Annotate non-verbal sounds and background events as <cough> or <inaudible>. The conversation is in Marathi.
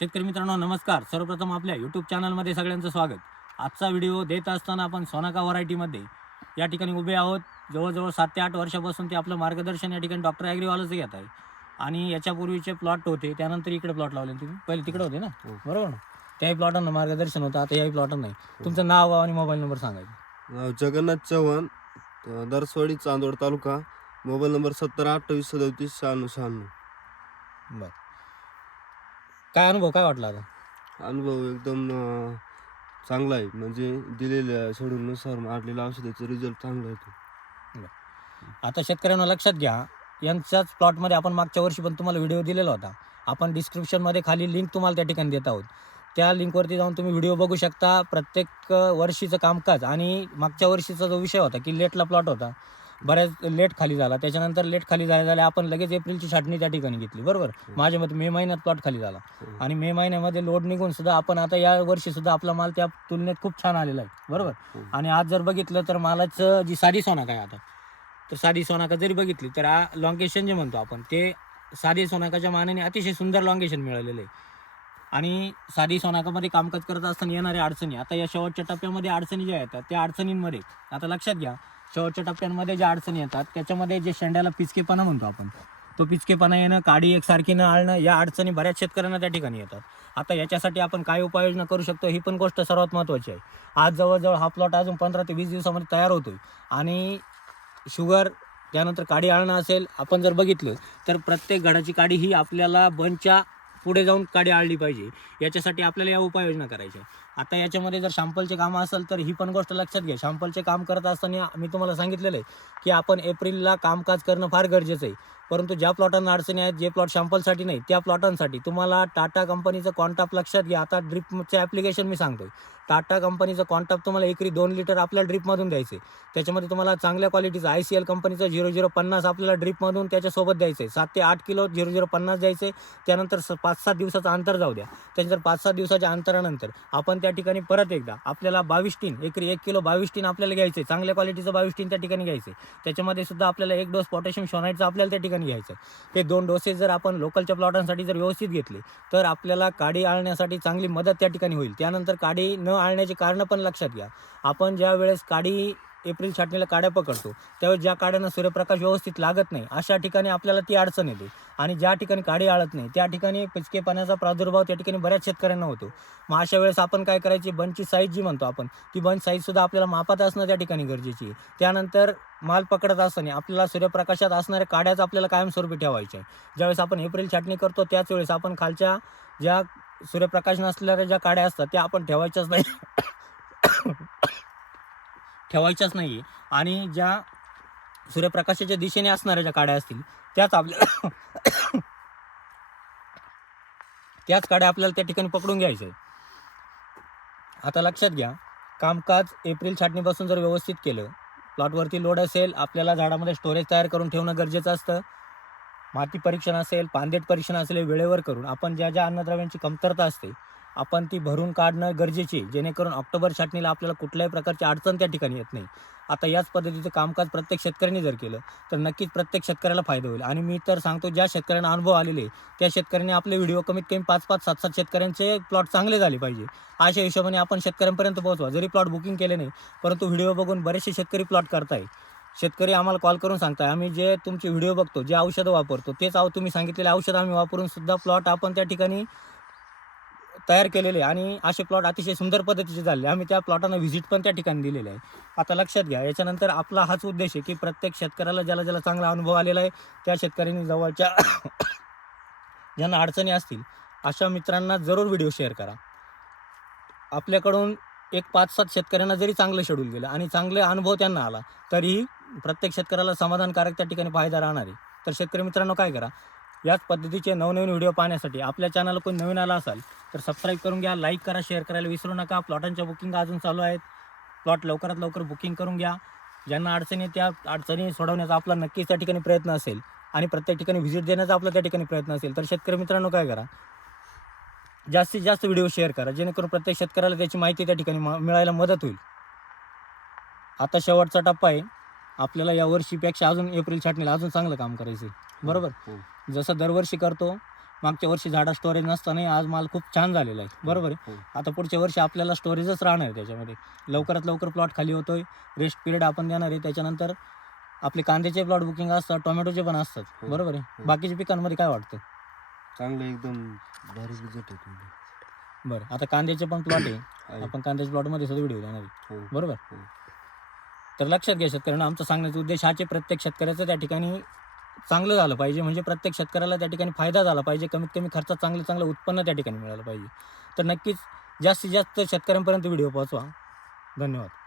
शेतकरी मित्रांनो नमस्कार. सर्वप्रथम आपल्या यूट्यूब चॅनलमध्ये सगळ्यांचं स्वागत. आजचा व्हिडिओ देत असताना आपण सोनाका व्हरायटीमध्ये या ठिकाणी उभे आहोत. जवळजवळ सात ते आठ वर्षापासून ते आपलं मार्गदर्शन या ठिकाणी डॉक्टर ॲग्रीवालाचं घेत आहे. आणि याच्यापूर्वीचे प्लॉट होते त्यानंतर इकडे प्लॉट लावले. तुम्ही पहिले तिकडे होते ना? हो. बरोबर ना? त्याही प्लॉटांना मार्गदर्शन होतं आता याही प्लॉटांना नाही तुमचं नाव आणि मोबाईल नंबर सांगायचं नाव जगन्नाथ चव्हाण दरसवाडी चांदवड तालुका. मोबाईल नंबर सत्तर अठ्ठावीस सदतीस शहाण्णव शहाण्णव. बरं. काय अनुभव काय वाटला आता? अनुभव एकदम अ, चांगला आहे. म्हणजे दिलेल्या शेड्यूलनुसार मारलेल्या औषधाचा रिझल्ट चांगला येतो आता शेतकऱ्यांना लक्षात घ्या यांच्याच प्लॉटमध्ये आपण मागच्या वर्षी पण तुम्हाला व्हिडिओ दिलेला होता. आपण डिस्क्रिप्शनमध्ये खाली लिंक तुम्हाला त्या ठिकाणी देत आहोत. त्या लिंकवरती जाऊन तुम्ही व्हिडिओ बघू शकता. प्रत्येक अ, वर्षीचं कामकाज आणि मागच्या वर्षीचा जो विषय होता की लेटला प्लॉट होता बऱ्याच लेट खाली झाला. त्याच्यानंतर लेट खाली झाल्या झाल्या आपण लगेच एप्रिलची छाटणी त्या ठिकाणी घेतली. बरोबर? माझ्या मते मे महिन्यात प्लॉट खाली झाला. आणि मे महिन्यामध्ये लोड निघून सुद्धा आपण आता या वर्षी सुद्धा आपला माल त्या तुलनेत खूप छान आलेला आहे. बरोबर? हो. आणि आज जर बघितलं तर मालाचं जी साधी सोनाक आहे आता तर साधी सोनाका जरी बघितली तर हा लॉंगेशन जे म्हणतो आपण ते साधी सोनाकाच्या मानाने अतिशय सुंदर लॉंगेशन मिळालेलं आहे. आणि साधी सोनाकामध्ये कामकाज करत असताना येणाऱ्या अडचणी आता या शेवटच्या टप्प्यामध्ये अडचणी ज्या येतात त्या अडचणींमध्ये आता लक्षात घ्या शेवटच्या टप्प्यांमध्ये ज्या अडचणी येतात त्याच्यामध्ये जे शेंड्याला पिचकेपणा म्हणतो आपण तो पिचकेपणा येणं काडी एकसारखी न आळणं या अडचणी बऱ्याच शेतकऱ्यांना त्या ठिकाणी येतात. आता याच्यासाठी आपण काय उपाययोजना करू शकतो ही पण गोष्ट सर्वात महत्त्वाची आहे. आज जवळजवळ हा प्लॉट अजून पंधरा ते वीस दिवसामध्ये तयार होतोय. आणि शुगर त्यानंतर काडी आळणं असेल आपण जर बघितलं तर प्रत्येक घडाची काडी ही आपल्याला बनच्या पुढे जाऊन काडी आळली पाहिजे. याच्यासाठी आपल्याला या उपाययोजना करायच्या आता याच्यामध्ये जर शॅम्पलचे कामं असेल तर ही पण गोष्ट लक्षात घ्या. शॅम्पलचे काम करत असताना मी तुम्हाला सांगितलेलं आहे की आपण एप्रिलला कामकाज करणं फार गरजेचं आहे. परंतु ज्या प्लॉटांना अडचणी आहेत जे प्लॉट शॅम्पलसाठी नाही त्या प्लॉटांसाठी तुम्हाला टाटा कंपनीचं कॉन्टॅप लक्षात घ्या. आता ड्रिपचे ॲप्लिकेशन मी सांगतोय. टाटा कंपनीचं कॉन्टॅक्ट तुम्हाला एकरी दोन लिटर आपल्या ड्रिपमधून द्यायचे त्याच्यामध्ये तुम्हाला चांगल्या क्वालिटीचं आय सी एल कंपनीचं झिरो झिरो पन्नास आपल्याला ड्रिपमधून त्याच्यासोबत द्यायचं आहे सात ते आठ किलो झिरो झिरो पन्नास द्यायचे त्यानंतर स पाच सात दिवसाचं अंतर जाऊ द्या. त्यानंतर पाच सात दिवसाच्या अंतरानंतर आपण त्या ठिकाणी परत एकदा आपल्याला बावीस टीन एकरी एक किलो बावीस टीन आपल्याला घ्यायचे चांगल्या क्वालिटीचं बावीस टीन त्या ठिकाणी घ्यायचे त्याच्यामध्ये सुद्धा आपल्याला एक डोस पोटॅशियम शोनाईटचं आपल्याला त्या ठिकाणी घ्यायचं आहे हे दोन डोसेस जर आपण लोकलच्या प्लॉटांसाठी जर व्यवस्थित घेतले तर आपल्याला काडी आळण्यासाठी चांगली मदत त्या ठिकाणी होईल. त्यानंतर काडी न आळण्याची कारणं पण लक्षात घ्या. आपण ज्या वेळेस काडी एप्रिल छाटणीला काड्या पकडतो त्यावेळेस ज्या काड्यांना सूर्यप्रकाश व्यवस्थित लागत नाही अशा ठिकाणी आपल्याला ती अडचण येते. आणि ज्या ठिकाणी काडी आळत नाही त्या ठिकाणी पिचके पाण्याचा प्रादुर्भाव त्या ठिकाणी बऱ्याच शेतकऱ्यांना होतो. मग अशा वेळेस आपण काय करायची? बंचची साईज जी म्हणतो आपण ती बंच साईजसुद्धा आपल्याला मापात असणं त्या ठिकाणी गरजेची आहे. त्यानंतर माल पकडत असताना आपल्याला सूर्यप्रकाशात असणाऱ्या काड्याच आपल्याला कायमस्वरूपी ठेवायचे आहे ज्यावेळेस आपण एप्रिल छाटणी करतो त्याच वेळेस आपण खालच्या ज्या सूर्यप्रकाश नसलेल्या ज्या काड्या असतात त्या आपण ठेवायच्याच नाही. ठेवायच्याच नाही. आणि ज्या सूर्यप्रकाशाच्या दिशेने असणाऱ्या ज्या काड्या असतील त्याच आपल्या त्याच काड्या आपल्याला त्या ठिकाणी पकडून घ्यायचे आहे आता लक्षात घ्या कामकाज एप्रिल छाटणीपासून जर व्यवस्थित केलं प्लॉटवरती लोड असेल आपल्याला झाडामध्ये स्टोरेज तयार करून ठेवणं गरजेचं असतं. माती परीक्षण असेल पांदेट परीक्षण असेल हे वेळेवर करून आपण ज्या ज्या अन्नद्रव्यांची कमतरता असते आपण ती भरून काढणं गरजेचे आहे. जेणेकरून ऑक्टोबर छाटणीला आपल्याला कुठल्याही प्रकारची अडचण त्या ठिकाणी येत नाही. आता याच पद्धतीचं कामकाज प्रत्येक शेतकऱ्यांनी जर केलं तर नक्कीच प्रत्येक शेतकऱ्याला फायदा होईल. आणि मी तर सांगतो ज्या शेतकऱ्यांना अनुभव आलेले त्या शेतकऱ्यांनी आपले व्हिडिओ कमीत कमी पाच पाच सात सात शेतकऱ्यांचे प्लॉट चांगले झाले पाहिजे. अशा हिशोबाने आपण शेतकऱ्यांपर्यंत पोहोचवा. जरी प्लॉट बुकिंग केले नाही परंतु व्हिडिओ बघून बरेचसे शेतकरी प्लॉट करताय शेतकरी आम्हाला कॉल करून सांगताय आम्ही जे तुमचे व्हिडिओ बघतो जे औषधं वापरतो तेच आहो तुम्ही सांगितलेले औषधं आम्ही वापरून सुद्धा प्लॉट आपण त्या ठिकाणी तयार केलेले आणि असे प्लॉट अतिशय सुंदर पद्धतीचे झाले. आम्ही त्या प्लॉटांना व्हिजिट पण त्या ठिकाणी दिलेलं आहे. आता लक्षात घ्या याच्यानंतर आपला हाच उद्देश आहे की प्रत्येक शेतकऱ्याला ज्याला ज्याला चांगला अनुभव आलेला आहे त्या शेतकऱ्यांनी जवळच्या <coughs> ज्यांना अडचणी असतील अशा मित्रांना जरूर व्हिडिओ शेअर करा. आपल्याकडून एक पाच सात शेतकऱ्यांना जरी चांगलं शेड्यूल गेलं आणि चांगले अनुभव त्यांना आला तरीही प्रत्येक शेतकऱ्याला समाधानकारक त्या ठिकाणी फायदा राहणार आहे. तर शेतकरी मित्रांनो काय करा? याच पद्धतीचे नवनवीन व्हिडिओ पाहण्यासाठी आपल्या चॅनलला कोणी नवीन आला असाल तर सबस्क्राईब करून घ्या लाईक करा शेअर करायला विसरू नका. प्लॉटांच्या बुकिंग अजून चालू आहेत. प्लॉट लवकरात लवकर बुकिंग करून घ्या. ज्यांना अडचणी त्या अडचणी सोडवण्याचा आपला नक्कीच त्या ठिकाणी प्रयत्न असेल आणि प्रत्येक ठिकाणी व्हिजिट देण्याचा आपला त्या ठिकाणी प्रयत्न असेल. तर शेतकरी मित्रांनो काय करा? जास्तीत जास्त व्हिडिओ शेअर करा. जेणेकरून प्रत्येक शेतकऱ्याला त्याची माहिती त्या ठिकाणी म- मिळायला मदत होईल. आता शेवटचा टप्पा आहे. आपल्याला या वर्षीपेक्षा अजून एप्रिल छाटणीला अजून चांगलं काम करायचं आहे बरोबर हो. जसं दरवर्षी करतो मागच्या वर्षी झाडा स्टोरेज नसताना आज माल खूप छान झालेला आहे बरोबर आहे हो. आता पुढच्या वर्षी आपल्याला स्टोरेजच राहणार आहे त्याच्यामध्ये लवकरात लवकर प्लॉट खाली होतोय रेस्ट पिरियड आपण देणार आहे त्याच्यानंतर आपले कांद्याचे प्लॉट बुकिंग असतात टोमॅटोचे पण असतात हो. बरोबर आहे. बाकीच्या पिकांमध्ये काय वाटतं चांगलं एकदम भारी रिझल्ट बरं आता कांद्याचे पण प्लॉट आहे. आपण कांद्याच्या प्लॉटमध्ये सुद्धा व्हिडिओ देणार आहे. बरोबर. तर लक्षात घ्या शेतकऱ्यांना आमचा सांगण्याचा उद्देश हाचे प्रत्येक शेतकऱ्याचं त्या ठिकाणी चांगलं झालं पाहिजे. म्हणजे प्रत्येक शेतकऱ्याला त्या ठिकाणी फायदा झाला पाहिजे कमीत कमी खर्चात चांगलं चांगलं उत्पन्न त्या ठिकाणी मिळालं पाहिजे. तर नक्कीच जास्तीत जास्त शेतकऱ्यांपर्यंत व्हिडिओ पोहोचवा. धन्यवाद.